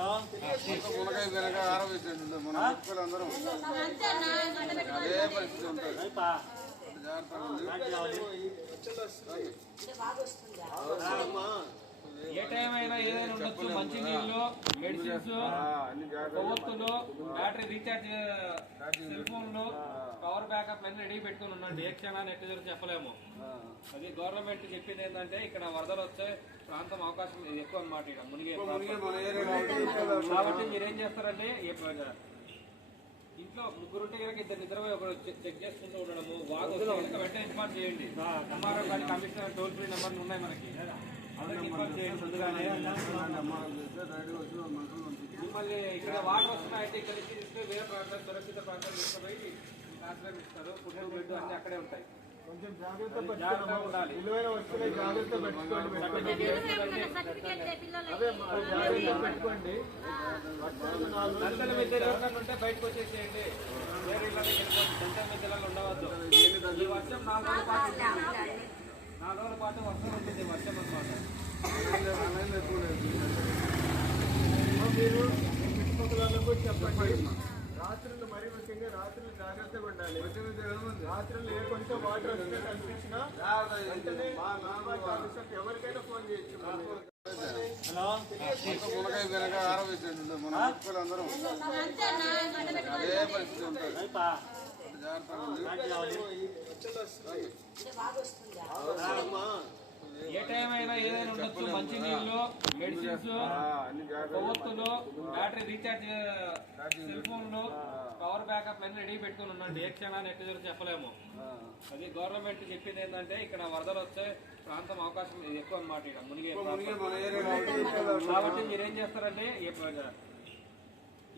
మునకాయ వెనక ఆరవేసండి మన ముక్కలు అందరం అదే పరిస్థితి ఉంటుంది జాగ్రత్తగా ఉంది. ఏ టైం అయినా ఏదైనా ఉండొచ్చు మంచి నీళ్ళు మెడిసిన్స్ కొవ్వొత్తులు బ్యాటరీ రీఛార్జ్ సెల్ ఫోన్లు పవర్ బ్యాకప్ అన్ని రెడీ పెట్టుకుని ఉండండి. ఏ క్షణాన్ని ఎట్లా జరుగుతుందో చెప్పలేము. అది గవర్నమెంట్ చెప్పింది ఏంటంటే ఇక్కడ వరదలు వచ్చే ప్రాంతం అవకాశం ఎక్కువ అన్నమాట ఇక్కడ మునిగే కాబట్టి మీరు చేస్తారంటే ఎప్ప- ఇంట్లో ముగ్గురు ఉంటే కనుక ఇద్దరు నిద్రపోయి ఒకరు చెక్ చేసుకుంటూ ఉండడము వాగు వెంటనే ఇన్ఫార్మ్ చేయండి. ఎంఆర్ఓ కానీ కమిషనర్ టోల్ ఫ్రీ నెంబర్లు ఉన్నాయి మనకి. మిమ్మల్ని ఇక్కడ వాటర్ వస్తున్నాయంటే ఇక్కడ నుంచి తీసుకుని వేరే ప్రాంతాలు సురక్షిత ప్రాంతాలు తీసుకుపోయి ఆశ్రయం ఇస్తారు ఫుడ్ బెడ్ అన్ని అక్కడే ఉంటాయి కొంచెం జాగ్రత్త ఉండాలి విలువైన వస్తువులే జాగ్రత్త పెట్టుకోండి అదే జాగ్రత్త పెట్టుకోండి దంతల ఎవరికైనా ఉంటే బయటకు వచ్చేసేయండి వేరే ఇళ్ళ దంతల ఉండవద్దు ఈ వర్షం నాలుగు రోజుల పాటు నాలుగు రోజుల పాటు వర్షం ఉంటుంది వర్షం చుట్టుపక్కల చెప్పండి రాత్రులు మరీ ముఖ్యంగా రాత్రులు జాగ్రత్తగా ఉండాలి రాత్రులు ఏ కొంచెం వాటర్ వస్తే కనిపించినా వెంటనే ఎవరికైనా ఫోన్ చేయొచ్చు మునకాయ మన అందరం అదే పరిస్థితి ఉంటుంది ఏ టైం ఏదైనా ఉండొచ్చు. మంచి నీళ్ళు మెడిసిన్స్ ఆ, అన్ని జాగ్రత్తగా కొవ్వొత్తులు బ్యాటరీ రీఛార్జ్ సెల్ ఫోన్లు పవర్ బ్యాకప్ అన్ని రెడీ పెట్టుకుని ఉండండి. ఏ క్షణాన్ని ఎట్లా జరుగుతుందో చెప్పలేము. అది గవర్నమెంట్ చెప్పింది ఏంటంటే ఇక్కడ వరదలు వచ్చే ప్రాంతం అవకాశం ఎక్కువ అన్నమాట ఇక్కడ. మునిగే కాబట్టి మీరు ఏం చేస్తారంటే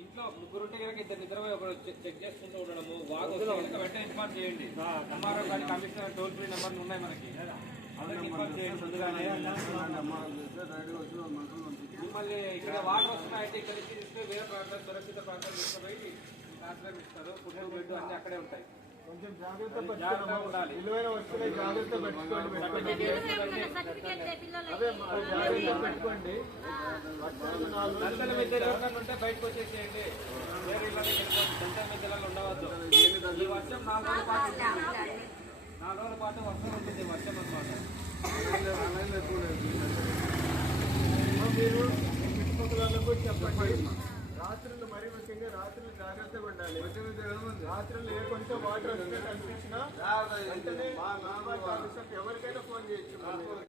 ఇంట్లో ముగ్గురు ఉంటే కనుక ఇద్దరు నిద్రపోయి ఒకరు చెక్ చేసుకుంటూ ఉండడము వాగు వెంటనే ఇన్ఫార్మ్ చేయండి. ఎంఆర్ఓ కానీ కమిషనర్ టోల్ ఫ్రీ నెంబర్లు ఉన్నాయి మనకి. మిమ్మల్ని ఇక్కడ వాటర్ వస్తున్నాయంటే ఇక్కడ నుంచి తీసుకుని వేరే ప్రాంతాలు సురక్షిత ప్రాంతాలు తీసుకుపోయి ఆశ్రయం ఇస్తారు. ఫుడ్ బెడ్ అన్ని అక్కడే ఉంటాయి. కొంచెం జాగ్రత్త అది జాగ్రత్తగా ఉండాలి. విలువైన వస్తువులే జాగ్రత్త పెట్టుకోండి అదే మా జాగ్రత్త పెట్టుకోండి. దంతల ఎవరికైనా ఉంటే బయటకు వచ్చేసేయండి. వేరే దంతల ఉండవద్దు. ఈ వర్షం నాలుగు రోజుల పాటు. నాలుగు రోజుల పాటు వర్షం ఉంటుంది. వర్షం రాత్రులు మరీ ముఖ్యంగా రాత్రులు జాగ్రత్తగా ఉండాలి. రాత్రులు ఏ కొంచెం వాటర్ వస్తే కనిపించినా ఎవరికైనా ఫోన్ చేయొచ్చు.